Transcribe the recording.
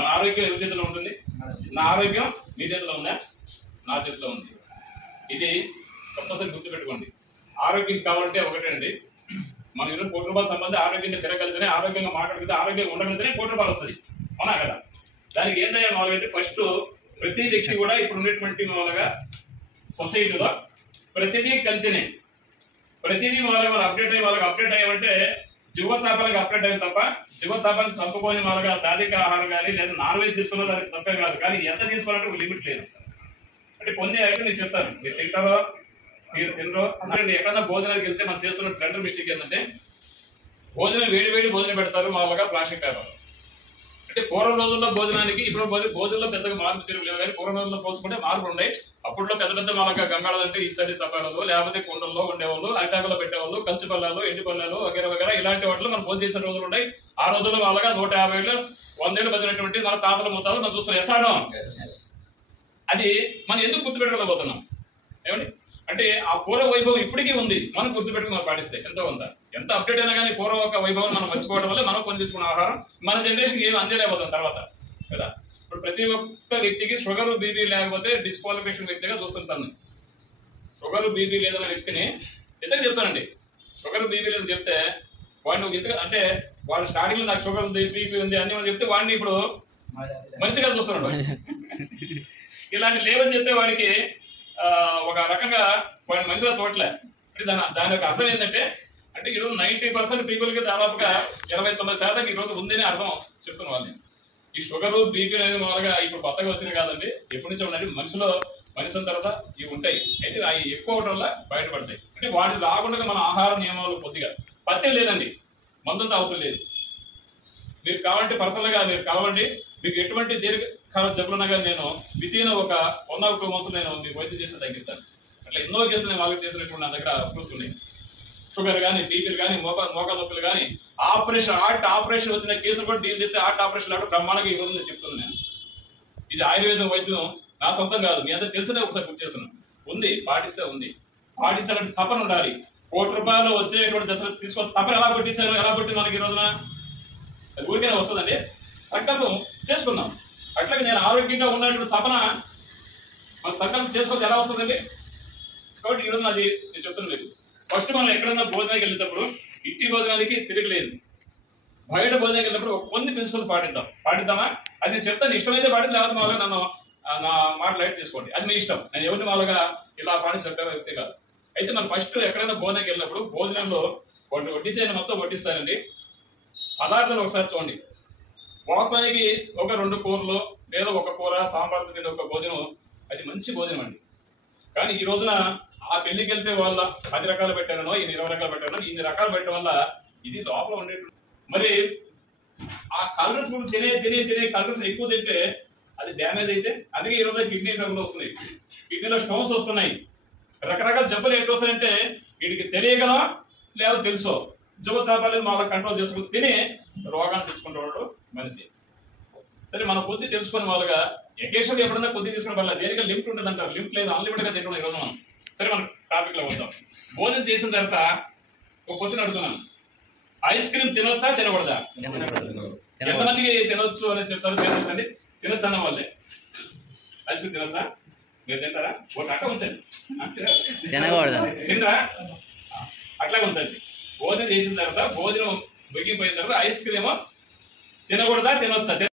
మన ఆరోగ్యం ఎవరి చేతిలో ఉంటుంది? నా ఆరోగ్యం మీ చేతిలో ఉందా? నా చేతిలో ఉంది. ఇది కంపల్సరీ గుర్తుపెట్టుకోండి. ఆరోగ్యం కావాలంటే ఒకటే అండి, మనం ఈరోజు ₹1,00,00,000 సంబంధం ఆరోగ్యంగా తిరగలిగితే, ఆరోగ్యంగా మాట్లాడితే, ఆరోగ్యంగా ఉండగలిగితేనే ₹1,00,00,000 వస్తుంది. అవునా కదా? దానికి ఏంటంటే మామూలుగా ఫస్ట్ ప్రతి వ్యక్తి కూడా ఇప్పుడు ఉన్నటువంటి మామూలుగా సొసైటీలో ప్రతిదీ కల్తీనే. ప్రతిదీ మామూలుగా మనం అప్డేట్ అయ్యి వాళ్ళకి అప్డేట్ అయ్యామంటే జీవోత్సాపాలకు అప్డేట్ అయ్యింది తప్ప జీవోత్సాపాలకు చంపుకొని మామూలుగా సాధిక ఆహారం కానీ లేదా నాన్ వెజ్ తీసుకున్న దానికి తప్పే కాదు. కానీ ఎంత తీసుకోవాలంటే ఒక లిమిట్ లేదు. అంటే కొన్ని ఐటమ్ నేను చెప్తాను, మీరు తింటారో మీరు తినరో అంటే ఎక్కడన్నా భోజనానికి వెళ్తే మనం చేస్తున్న బ్లండర్ మిస్టేక్ ఏంటంటే భోజనం వేడి భోజనం పెడతారు మామూలుగా ప్లాస్టిక్ పేపర్. అంటే పూర్వ రోజుల్లో భోజనానికి ఇప్పుడు భోజనంలో పెద్దగా మార్పు తిరుగులేవు, కానీ పూర్వ రోజుల్లో పోల్చుకుంటే మార్పులు ఉన్నాయి. అప్పట్లో పెద్ద మామూలుగా గంగాళాలు అంటే ఇత్తడి తప్పాలలో లేకపోతే కుండల్లో ఉండేవాళ్ళు, అరిటాకులో పెట్టేవాళ్ళు, కంచు పల్లాలు, ఎండి పల్లాలు వగేరా ఇలాంటి వాటిలో మనం భోజనం చేసే రోజులు ఉన్నాయి. ఆ రోజుల్లో మామూలుగా 150 ఏళ్ళు 100 ఏళ్ళు బతికినటువంటి మన తాతల ముత్తాలు మనం చూస్తున్నాం. ఎసానో అది మనం ఎందుకు గుర్తుపెట్టుకోలేకపోతున్నాం ఏమండి? అంటే ఆ పూర్వ వైభవం ఇప్పటికీ ఉంది, మనం గుర్తుపెట్టుకుని మనం పాటిస్తే ఎంతో కొంత. ఎంత అప్డేట్ అయినా కానీ పూర్వ ఒక వైభవం మనం మర్చిపోవడం వల్ల మనం కొని తెచ్చుకున్న ఆహారం మన జనరేషన్కి ఏమి అందలేకపోతాం తర్వాత కదా. ఇప్పుడు ప్రతి ఒక్క వ్యక్తికి షుగర్ బీపీ లేకపోతే డిస్క్వాలిఫికేషన్ వ్యక్తిగా చూస్తుంటాను. షుగర్ బీపీ లేదన్న వ్యక్తిని ఎందుకు చెప్తానండి, షుగర్ బీపీ లేదని చెప్తే వాడిని ఎందుకు అంటే వాడు స్టార్టింగ్ లో నాకు షుగర్ ఉంది బీపీ ఉంది అన్ని మనం చెప్తే వాడిని ఇప్పుడు మనిషిగా చూస్తున్నాడు. ఇలాంటి లేవని చెప్తే వాడికి ఒక రకంగా వాడిని మనిషిగా చూడలే. అంటే దాని యొక్క అర్థం ఏంటంటే అంటే ఈరోజు 90% పీపుల్కి దాదాపుగా 89% ఈరోజు ఉందని అర్థం చెప్తున్న వాళ్ళని. ఈ షుగర్ బీపీ అనేది మామూలుగా ఇప్పుడు కొత్తగా వచ్చినాయి కాదండి, ఎప్పటి నుంచో ఉన్నది. మనిషి తర్వాత ఇవి ఉంటాయి. అయితే అవి ఎక్కువ అవడం వల్ల బయటపడతాయి. అంటే వాటి రాకుండా మన ఆహార నియమాలు కొద్దిగా పత్యం లేదండి, మందులతో అవసరం లేదు. మీరు కావాలంటే పర్సనల్ గా మీరు కలవండి, మీకు ఎటువంటి దీర్ఘకాల జబ్బులున్నా కానీ నేను వితిన్ ఒక 1 or 2 months నేను మీకు వైద్యం చేసి తగ్గిస్తాను. అట్లా ఎన్నో కేసులు నేను వాళ్ళకి చేసినటువంటి నా దగ్గర ప్రూఫ్స్ ఉన్నాయి. షుగర్ కానీ బీపీలు కానీ మోకాల నొప్పులు కానీ హార్ట్ ఆపరేషన్ వచ్చిన కేసులు కూడా డీల్ చేస్తే హార్ట్ ఆపరేషన్ లాగా బ్రహ్మాండంగా ఈరోజు నేను చెప్తున్నాను. నేను ఇది ఆయుర్వేదం వైద్యం నా సొంతం కాదు, మీ అందరూ తెలిసినే ఒకసారి గుర్తు చేస్తున్నాను. ఉంది, పాటిస్తే ఉంది. పాటించాలంటే తపన ఉండాలి. ₹1,00,00,000 వచ్చేటువంటి దశలు తీసుకొని తపన ఎలా కొట్టించాను, ఎలా కొట్టి మనకి ఈ రోజున ఊరికైనా వస్తుందండి. సంకల్పం చేసుకున్నాం. అట్లాగే నేను ఆరోగ్యంగా ఉన్నటువంటి తపన మన సంకల్పం చేసుకోవద్దు ఎలా వస్తుందండి. కాబట్టి ఈరోజు అది నేను చెప్తున్నాను మీకు. ఫస్ట్ మనం ఎక్కడన్నా భోజనానికి వెళ్ళేటప్పుడు ఇంటి భోజనానికి తిరగలేదు, బయట భోజనానికి వెళ్ళినప్పుడు కొన్ని ప్రిన్సిపల్ పాటిద్దామా అది నేను చెప్తాను. ఇష్టమైతే పాటిద్దాం, లేకపోతే మామూలుగా నన్ను నా మాట లైట్ తీసుకోండి, అది మీ ఇష్టం. నేను ఎవరిని మామూలుగా ఇలా పాటి చెప్పే వ్యక్తి కాదు. అయితే మనం ఫస్ట్ ఎక్కడైనా భోజనానికి వెళ్ళినప్పుడు భోజనంలో వడ్డించైన మొత్తం వడ్డిస్తానండి. పదార్థాలు ఒకసారి చూడండి. వాస్తవానికి ఒక 2 కూరలు లేదా ఒక కూర సాంబార్తో తినే ఒక భోజనం అది మంచి భోజనం అండి. కానీ ఈ రోజున ఆ పెళ్లికి వెళ్తే వాళ్ళ 10 రకాలు పెట్టారనో 20 రకాలు పెట్టారనో ఇన్ని రకాలు పెట్టడం వల్ల ఇది లోపల ఉండే మరి ఆ కలర్స్ కూడా తినే కలర్స్ ఎక్కువ తింటే అది డ్యామేజ్ అయితే అందుకే ఈ రోజు కిడ్నీ ట్రబుల్ వస్తున్నాయి, కిడ్నీలో స్టోన్స్ వస్తున్నాయి, రకరకాల జబ్బులు ఎట్లా వస్తాయంటే వీటికి తెలియగల లేదా తెలుసో జబ్బు చాపాలేదు మాలో కంట్రోల్ చేసుకుని తిని రోగాన్ని తెచ్చుకుంటాడు మనిషి. సరే మనం కొద్ది తెలుసుకుని వాళ్ళగా ఎకేషన్ ఎప్పుడన్నా కొద్ది తీసుకునే వల్ల దేనిగా లిమిట్ ఉంటుంది అంటారు. లిమిట్ లేదు, అన్లిమిటెడ్ గా తింటున్నాం ఈరోజు మనం. సరే మనం టాపిక్ లో వద్దాం. భోజనం చేసిన తర్వాత ఒక క్వశ్చన్ అడుగుతున్నాను, ఐస్ క్రీమ్ తినొచ్చా తినకూడదా? ఎంతమందికి తినొచ్చు అనేది చెప్తారు? తినొచ్చండి, తినొచ్చు అన్న వాళ్ళే. ఐస్ క్రీమ్ తినొచ్చా? మీరు తింటారా? ఒక అట్లా ఉంచండి, తినరా? అట్లా ఉంచండి. భోజనం చేసిన తర్వాత భోజనం ముగిపోయిన తర్వాత ఐస్ క్రీమ్ తినకూడదా తినొచ్చా?